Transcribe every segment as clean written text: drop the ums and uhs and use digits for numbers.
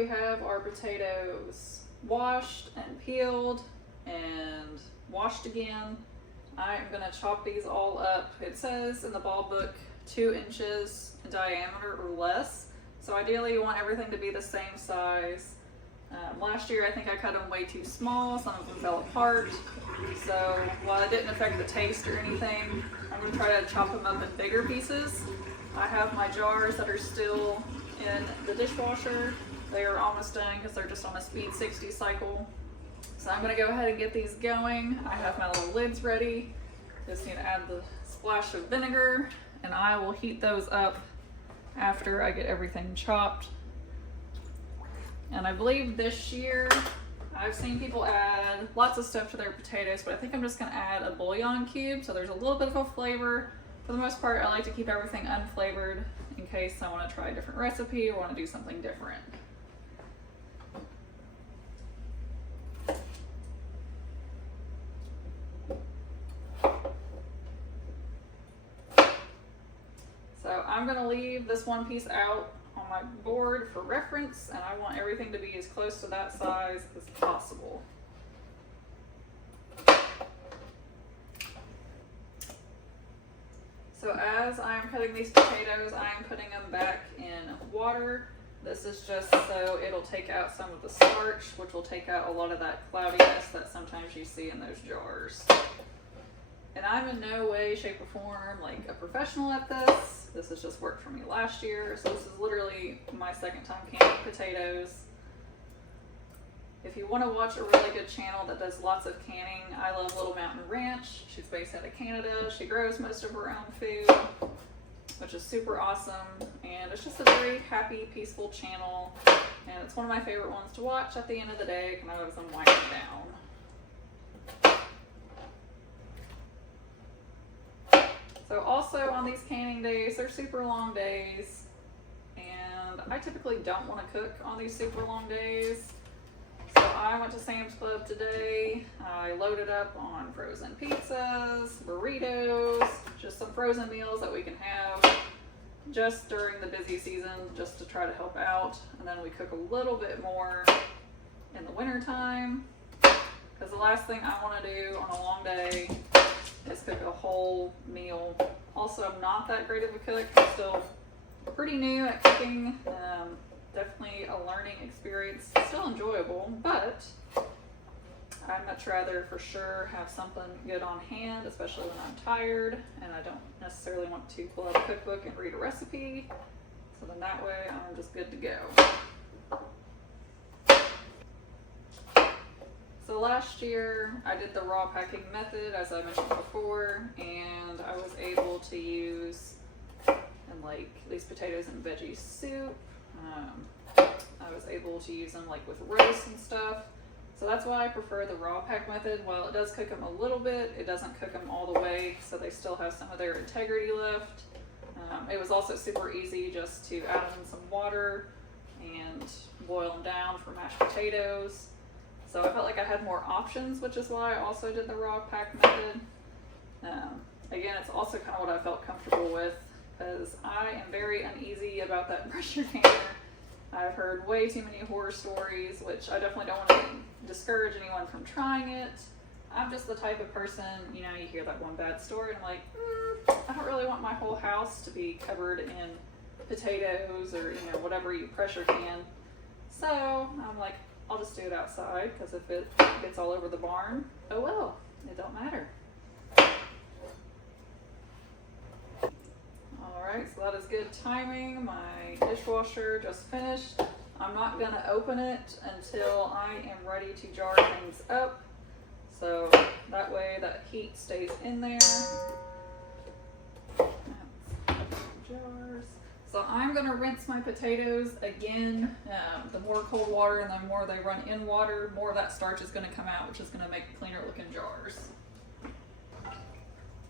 we have our potatoes washed and peeled and washed again. I am going to chop these all up. It says in the ball book 2 inches in diameter or less. So ideally you want everything to be the same size. Last year I think I cut them way too small. Some of them fell apart. So while it didn't affect the taste or anything, I'm going to try to chop them up in bigger pieces. I have my jars that are still in the dishwasher. They are almost done because they're just on a speed 60 cycle. So I'm going to go ahead and get these going. I have my little lids ready. Just need to add the splash of vinegar, and I will heat those up after I get everything chopped. And I believe this year I've seen people add lots of stuff to their potatoes, but I think I'm just going to add a bouillon cube so there's a little bit of a flavor. For the most part, I like to keep everything unflavored in case I want to try a different recipe or want to do something different. So I'm going to leave this one piece out on my board for reference, and I want everything to be as close to that size as possible. So as I'm cutting these potatoes, I am putting them back in water. This is just so it'll take out some of the starch, which will take out a lot of that cloudiness that sometimes you see in those jars. And I'm in no way, shape, or form like a professional at this. This has just worked for me last year, so this is literally my second time canning potatoes. If you want to watch a really good channel that does lots of canning, I love Little Mountain Ranch. She's based out of Canada. She grows most of her own food, which is super awesome. And it's just a very happy, peaceful channel. And it's one of my favorite ones to watch at the end of the day when I was winding down. So also on these canning days, they're super long days, and I typically don't want to cook on these super long days. So I went to Sam's Club today. I loaded up on frozen pizzas, burritos, just some frozen meals that we can have just during the busy season, just to try to help out. And then we cook a little bit more in the winter time, because the last thing I want to do on a long day is cook a whole meal. Also, I'm not that great of a cook. I'm still pretty new at cooking. Definitely a learning experience. Still enjoyable, but I'd much rather for sure have something good on hand, especially when I'm tired and I don't necessarily want to pull out a cookbook and read a recipe. So then that way I'm just good to go. So last year I did the raw packing method, as I mentioned before, and I was able to use like these potatoes and veggie soup. I was able to use them like with roast and stuff. So that's why I prefer the raw pack method. While it does cook them a little bit, it doesn't cook them all the way, so they still have some of their integrity left. It was also super easy just to add in some water and boil them down for mashed potatoes. So I felt like I had more options, which is why I also did the raw pack method. Again, it's also kind of what I felt comfortable with, because I am very uneasy about that pressure canner. I've heard way too many horror stories, which I definitely don't want to discourage anyone from trying it. I'm just the type of person, you know, you hear that one bad story and I'm like, I don't really want my whole house to be covered in potatoes or, you know, whatever you pressure can. So I'm like, I'll just do it outside, because if it gets all over the barn, oh well, it don't matter. Alright, so that is good timing. My dishwasher just finished. I'm not going to open it until I am ready to jar things up. So that way that heat stays in there. Jars. So I'm going to rinse my potatoes again. The more cold water and the more they run in water, more of that starch is going to come out, which is going to make cleaner looking jars.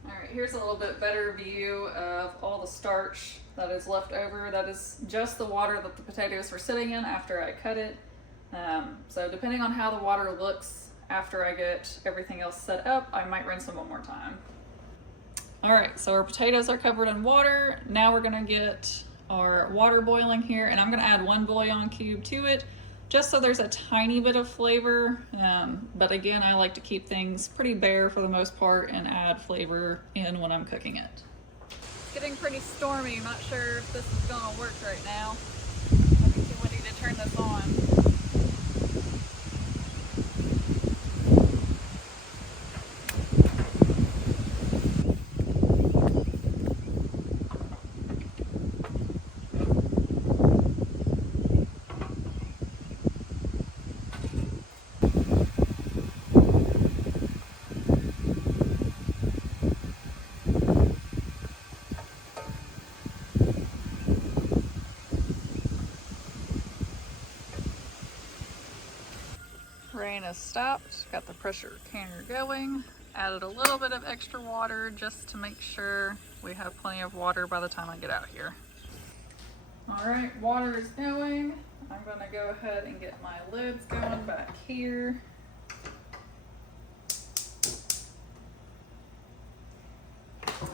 Alright, here's a little bit better view of all the starch that is left over. That is just the water that the potatoes were sitting in after I cut it. So depending on how the water looks after I get everything else set up, I might rinse them one more time. Alright, so our potatoes are covered in water. Now we're going to get our water boiling here, and I'm gonna add 1 bouillon cube to it just so there's a tiny bit of flavor. But again, I like to keep things pretty bare for the most part and add flavor in when I'm cooking it. It's getting pretty stormy. I'm not sure if this is gonna work right now. Let me see if I need to turn this on. Rain has stopped, got the pressure canner going, added a little bit of extra water just to make sure we have plenty of water by the time I get out here. All right, water is going. I'm gonna go ahead and get my lids going back here.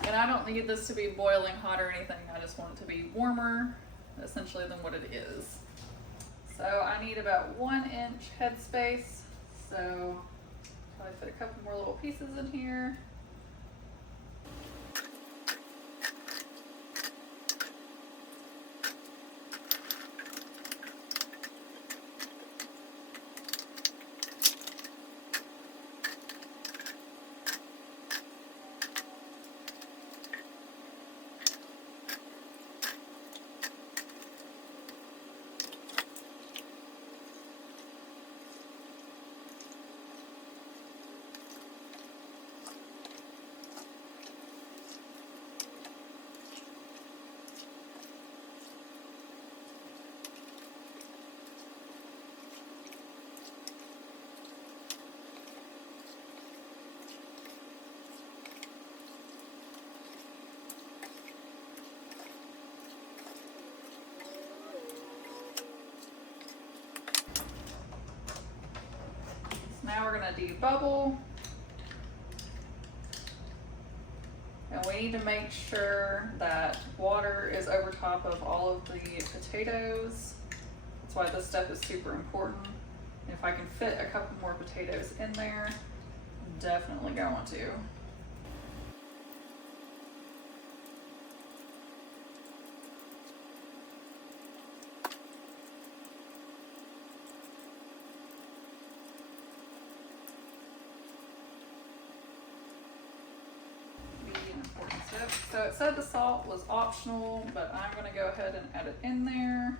And I don't need this to be boiling hot or anything, I just want it to be warmer, essentially, than what it is. So I need about 1 inch headspace. So probably fit a couple more little pieces in here. Now we're gonna debubble. And we need to make sure that water is over top of all of the potatoes. That's why this step is super important. If I can fit a couple more potatoes in there, I'm definitely going to. So it said the salt was optional, but I'm going to go ahead and add it in there.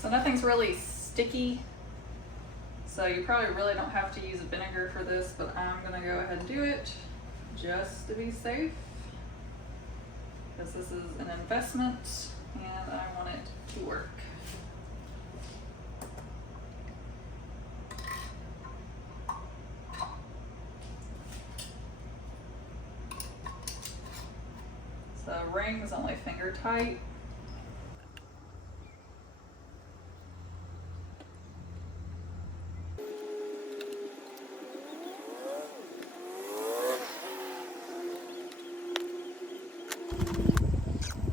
So nothing's really sticky, so you probably really don't have to use vinegar for this, but I'm going to go ahead and do it just to be safe, because this is an investment and I want it to work. The ring is only finger tight.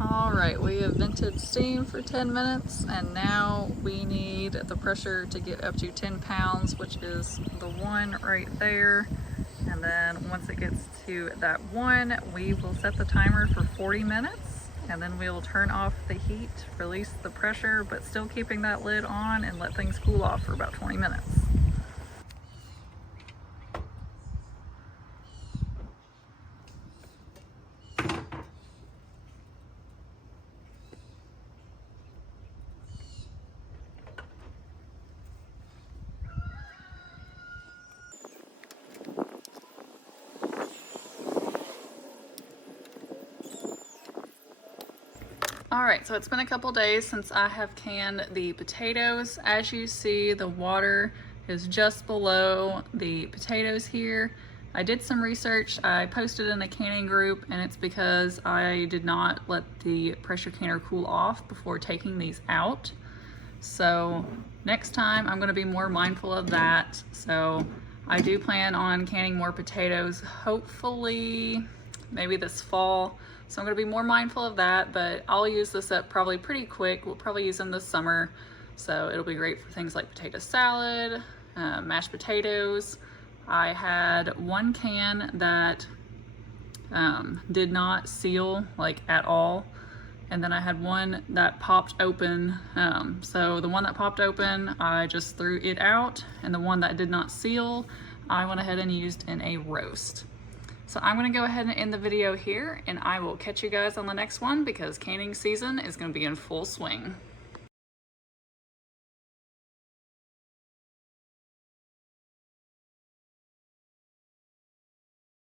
All right, we have vented steam for 10 minutes and now we need the pressure to get up to 10 pounds, which is the one right there. And then once it gets to that 1, we will set the timer for 40 minutes and then we will turn off the heat, release the pressure, but still keeping that lid on, and let things cool off for about 20 minutes. All right, so it's been a couple days since I have canned the potatoes. As you see, the water is just below the potatoes here. I did some research. I posted in a canning group, and it's because I did not let the pressure canner cool off before taking these out. So next time I'm gonna be more mindful of that. So I do plan on canning more potatoes, hopefully maybe this fall. So I'm gonna be more mindful of that, but I'll use this up probably pretty quick. We'll probably use them this summer. So it'll be great for things like potato salad, mashed potatoes. I had one can that did not seal like at all. And then I had one that popped open. So the one that popped open, I just threw it out. And the one that did not seal, I went ahead and used in a roast. So I'm gonna go ahead and end the video here, and I will catch you guys on the next one because canning season is gonna be in full swing.